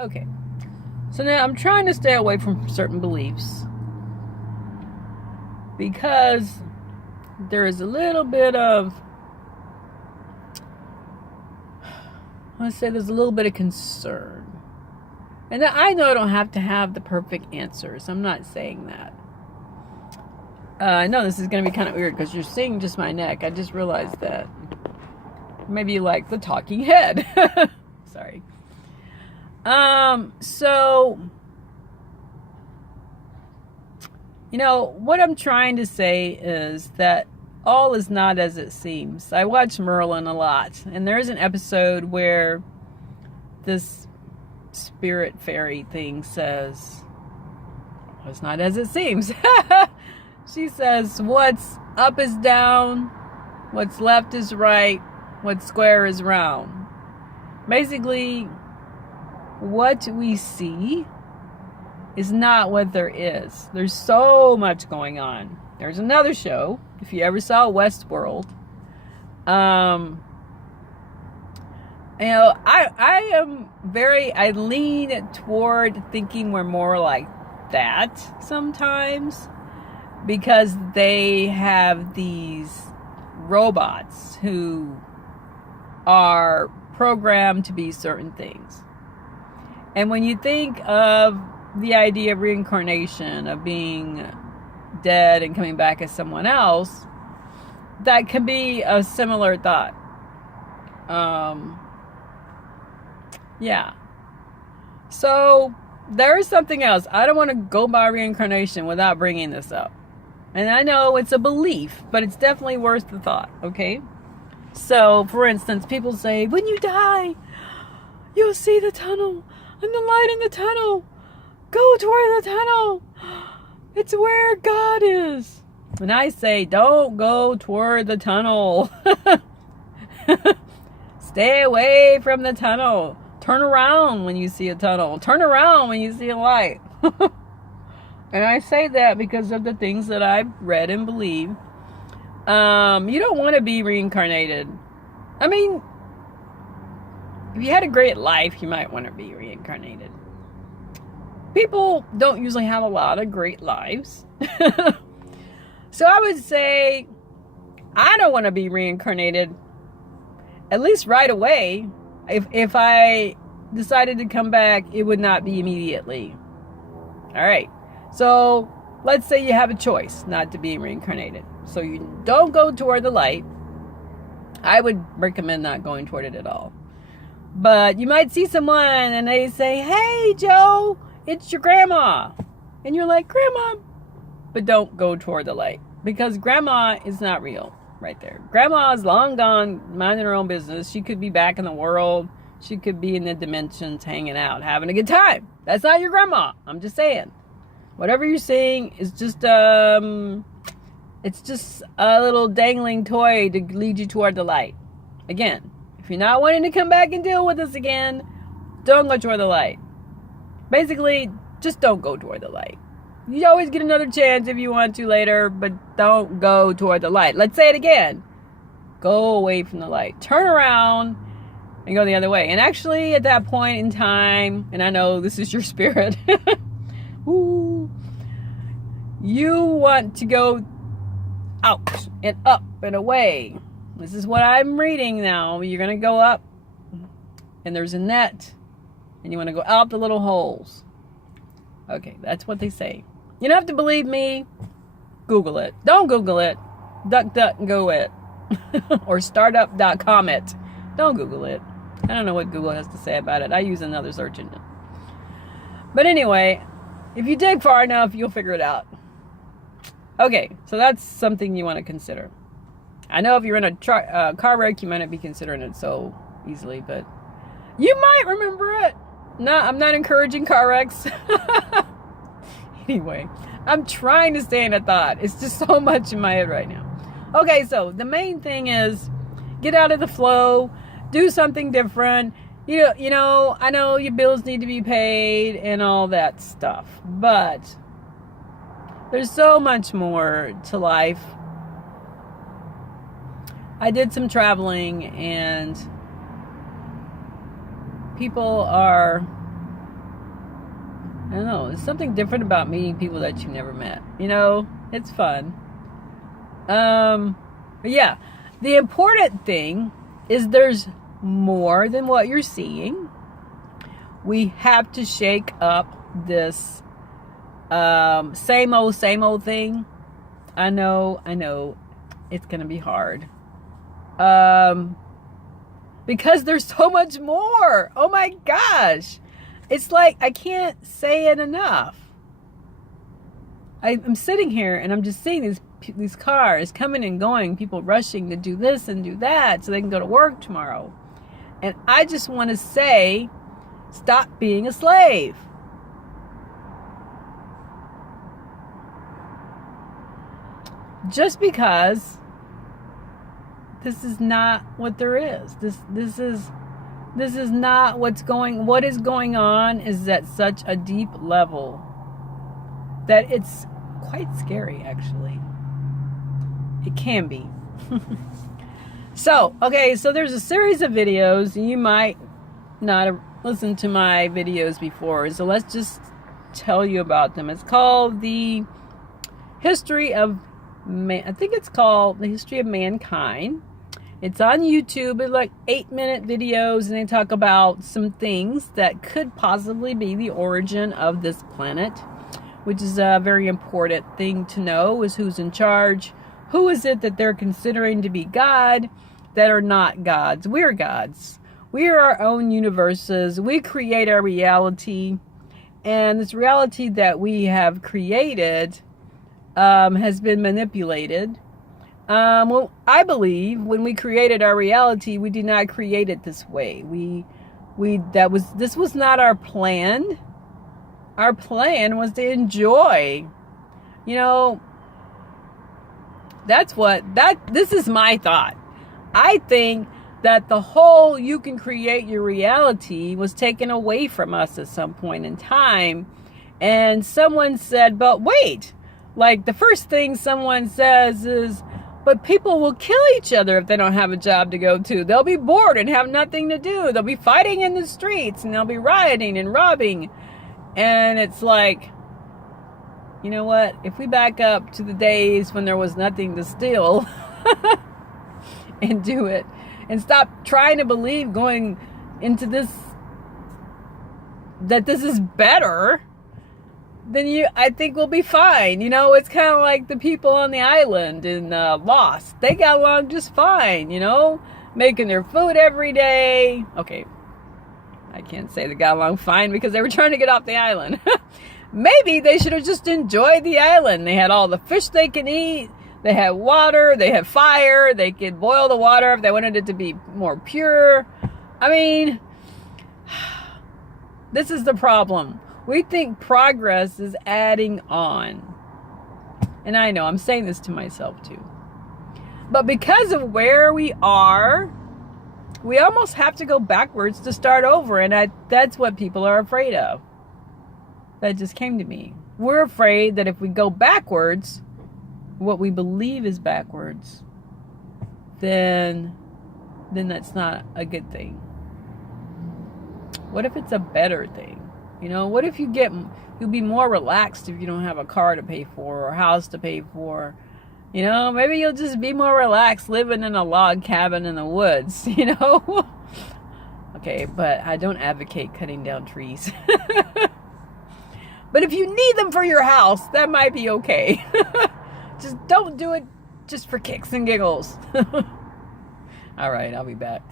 Okay. So now I'm trying to stay away from certain beliefs because there is a little bit of, let's say there's a little bit of concern. And I know I don't have to have the perfect answers. I'm not saying that. I know this is going to be kind of weird because you're seeing just my neck. I just realized that. Maybe you like the talking head. Sorry. So, what I'm trying to say is that all is not as it seems. I watch Merlin a lot, and there's an episode where this spirit fairy thing says, it's not as it seems. She says, what's up is down, what's left is right, what's square is round. Basically, what we see is not what there is. There's so much going on. There's another show, if you ever saw Westworld. I lean toward thinking we're more like that sometimes, because they have these robots who are programmed to be certain things. And when you think of the idea of reincarnation, of being dead and coming back as someone else, that can be a similar thought. Yeah. So there is something else. I don't want to go by reincarnation without bringing this up. And I know it's a belief, but it's definitely worth the thought, okay? So, for instance, people say, when you die, you'll see the tunnel and the light in the tunnel. Go toward the tunnel. It's where God is. And I say, don't go toward the tunnel. Stay away from the tunnel. Turn around when you see a tunnel. Turn around when you see a light. And I say that because of the things that I've read and believe. You don't want to be reincarnated. I mean, if you had a great life, you might want to be reincarnated. People don't usually have a lot of great lives. So I would say, I don't want to be reincarnated, at least right away. If I decided to come back, it would not be immediately. All right. So let's say you have a choice not to be reincarnated. So you don't go toward the light. I would recommend not going toward it at all. But you might see someone and they say, hey, Joe, it's your grandma. And you're like, grandma. But don't go toward the light, because grandma is not real right there. Grandma is long gone, minding her own business. She could be back in the world. She could be in the dimensions hanging out, having a good time. That's not your grandma. I'm just saying. Whatever you're seeing is just, it's just a little dangling toy to lead you toward the light. Again, if you're not wanting to come back and deal with us again, don't go toward the light. Basically, just don't go toward the light. You always get another chance if you want to later, but don't go toward the light. Let's say it again. Go away from the light. Turn around and go the other way. And actually, at that point in time, and I know this is your spirit, ooh, you want to go out and up and away. This is what I'm reading now. You're going to go up, and there's a net, and you want to go out the little holes. Okay, that's what they say. You don't have to believe me. Google it. Don't Google it. DuckDuckGo it. Or startup.com it. Don't Google it. I don't know what Google has to say about it. I use another search engine. But anyway, if you dig far enough, you'll figure it out. Okay, so that's something you want to consider. I know if you're in a car wreck, you might not be considering it so easily, but you might remember it. No, I'm not encouraging car wrecks. Anyway, I'm trying to stay in a thought. It's just so much in my head right now. Okay, so the main thing is get out of the flow, do something different. You know, I know your bills need to be paid and all that stuff, but there's so much more to life. I did some traveling, and people are I don't know. There's something different about meeting people that you've never met. You know, it's fun. But yeah, the important thing is there's more than what you're seeing. We have to shake up this same old thing. I know it's gonna be hard. Because there's so much more. Oh my gosh. It's like I can't say it enough. I'm sitting here and I'm just seeing these cars coming and going, people rushing to do this and do that so they can go to work tomorrow. And I just want to say, stop being a slave. Just because this is not what there is. This is not what is going on is at such a deep level that it's quite scary, actually. It can be. So there's a series of videos. You might not have listened to my videos before, so let's just tell you about them. It's called The History of Man. I think it's called The History of Mankind. It's on YouTube. It's like 8-minute videos, and they talk about some things that could possibly be the origin of this planet, which is a very important thing to know, is who's in charge. Who is it that they're considering to be God that are not gods? We're gods. We are our own universes. We create our reality. And this reality that we have created has been manipulated. Well, I believe when we created our reality, we did not create it this way. This was not our plan. Our plan was to enjoy. You know, this is my thought. I think that the whole you can create your reality was taken away from us at some point in time. And someone said, but wait, like the first thing someone says is, but people will kill each other if they don't have a job to go to. They'll be bored and have nothing to do. They'll be fighting in the streets and they'll be rioting and robbing. And it's like, you know what? If we back up to the days when there was nothing to steal and do it and stop trying to believe going into this, that this is better, then I think we'll be fine. You know, it's kind of like the people on the island in Lost. They got along just fine, you know, making their food every day. Okay, I can't say they got along fine because they were trying to get off the island. Maybe they should have just enjoyed the island. They had all the fish they can eat. They had water. They had fire. They could boil the water if they wanted it to be more pure. I mean, this is the problem. We think progress is adding on. And I know I'm saying this to myself too. But because of where we are, we almost have to go backwards to start over. And that's what people are afraid of. That just came to me. We're afraid that if we go backwards, what we believe is backwards, then that's not a good thing. What if it's a better thing? You know, what if you'll be more relaxed if you don't have a car to pay for or a house to pay for? You know, maybe you'll just be more relaxed living in a log cabin in the woods, you know? Okay, but I don't advocate cutting down trees. But if you need them for your house, that might be okay. Just don't do it just for kicks and giggles. All right, I'll be back.